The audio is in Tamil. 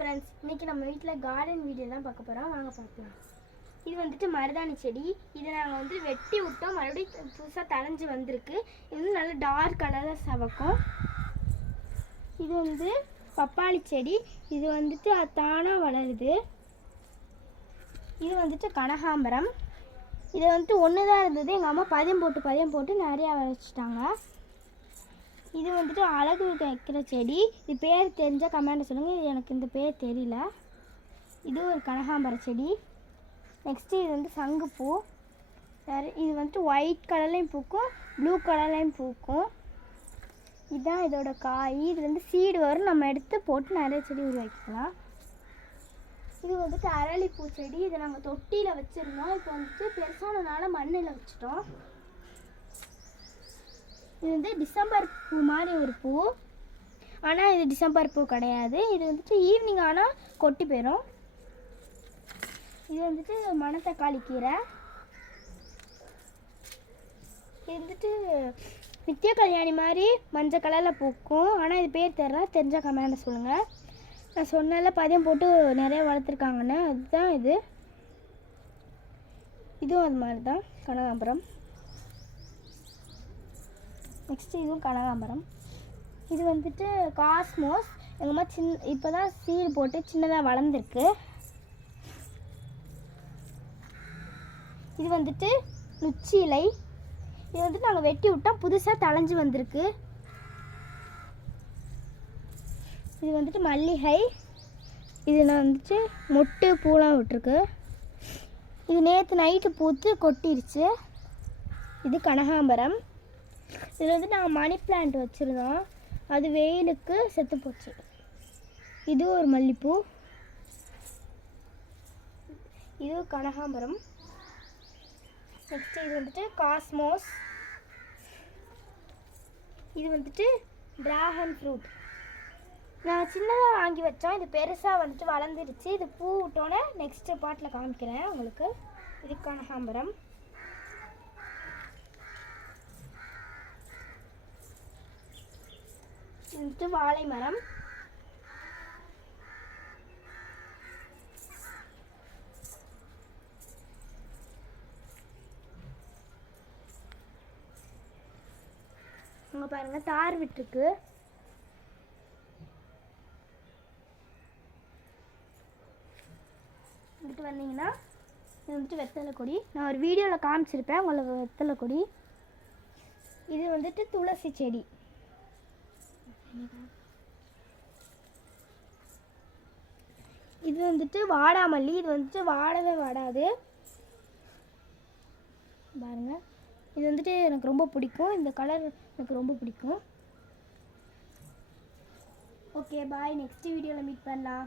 ஃப்ரெண்ட்ஸ், இன்றைக்கி நம்ம வீட்டில் கார்டன் வீடியோ தான் பார்க்க போகிறோம். வாங்க பார்க்கலாம். இது வந்துட்டு மருதாணி செடி. இதை நாங்கள் வந்து வெட்டி விட்டோம், மறுபடியும் புதுசாக தழைஞ்சி வந்திருக்கு. இது வந்து நல்ல டார்க் கலரில் சவக்கும். இது வந்து பப்பாளி செடி. இது வந்துட்டு தானாக வளருது. இது வந்துட்டு கனகாம்பரம். இதை வந்துட்டு ஒன்று தான் இருந்தது, எங்கள் அம்மா பதியம் போட்டு நிறையா வளர்ச்சிட்டாங்க. இது வந்துட்டு அழகு வைக்கிற செடி. இது பேர் தெரிஞ்சால் கமெண்ட் சொல்லுங்கள். இது எனக்கு இந்த பேர் தெரியல. இது ஒரு கனகாம்பர செடி. நெக்ஸ்ட்டு இது வந்து சங்குப்பூ. இது வந்துட்டு ஒயிட் கலர்லேயும் பூக்கும், ப்ளூ கலர்லேயும் பூக்கும். இதுதான் இதோட காய். இது வந்து சீடு வரும், நம்ம எடுத்து போட்டு நிறைய செடி உருவாக்கிக்கலாம். இது வந்துட்டு அரளிப்பூ செடி. இதை நாங்கள் தொட்டியில் வச்சுருந்தோம். இப்போ வந்துட்டு பெருசானதுனால மண்ணில் வச்சுட்டோம். இது வந்து டிசம்பர் பூ மாதிரி ஒரு பூ, ஆனால் இது டிசம்பர் பூ கிடையாது. இது வந்துட்டு ஈவினிங் ஆனால் கொட்டி போயிடும். இது வந்துட்டு மணத்தக்காளி கீரை. இது வந்துட்டு நித்திய கல்யாணி மாதிரி மஞ்சள் கலரில் பூக்கும், ஆனால் இது பேர் தெரிஞ்சால் கமெண்ட்டில் சொல்லுங்கள். நான் சொன்னால பதியம் போட்டு நிறைய வளர்த்துருக்காங்கன்னு, அதுதான் இது. இதுவும் அது மாதிரி தான் கனகாம்பரம். நெக்ஸ்ட்டு இதுவும் கனகாம்பரம். இது வந்துட்டு காஸ்மோஸ். எங்கள் அம்மா இப்போ தான் சீடு போட்டு சின்னதாக வளர்ந்துருக்கு. இது வந்துட்டு நுச்சிலை. இது வந்துட்டு நாங்கள் வெட்டி விட்டோம், புதுசாக தழைஞ்சி வந்திருக்கு. இது வந்துட்டு மல்லிகை. இதில் வந்துட்டு மொட்டு பூலாம் விட்டுருக்கு. இது நேற்று நைட்டு பூத்து கொட்டிருச்சு. இது கனகாம்பரம். இதில் வந்து நாங்கள் மணி பிளான்ட் வச்சுருந்தோம், அது வெயிலுக்கு செத்து போச்சு. இது ஒரு மல்லிப்பூ. இது கனகாம்பரம். நெக்ஸ்ட்டு இது வந்துட்டு காஸ்மோஸ். இது வந்துட்டு ட்ராகன் ஃப்ரூட். நான் சின்னதாக வாங்கி வச்சோம், இது பெருசாக வந்துட்டு வளர்ந்துருச்சு. இது பூ விட்டோன்னே நெக்ஸ்ட்டு பாட்டில் காமிக்கிறேன் உங்களுக்கு. இது கனகாம்பரம். வந்துட்டு வாழை மரம். அங்கே பாருங்கள், தார் விட்டுருக்கு. இங்கிட்டு வந்தீங்கன்னா இது வந்துட்டு வெத்தலை கொடி. நான் ஒரு வீடியோவில் காமிச்சிருப்பேன் உங்களுக்கு வெத்தலை கொடி. இது வந்துட்டு துளசி செடி. இது வந்துட்டு வாடாமல்லி. இது வந்துட்டு வாடவே வாடாது பாருங்க. இது வந்துட்டு எனக்கு ரொம்ப பிடிக்கும், இந்த கலர் எனக்கு ரொம்ப பிடிக்கும். ஓகே பாய், நெக்ஸ்ட் வீடியோவில் மீட் பண்ணலாம்.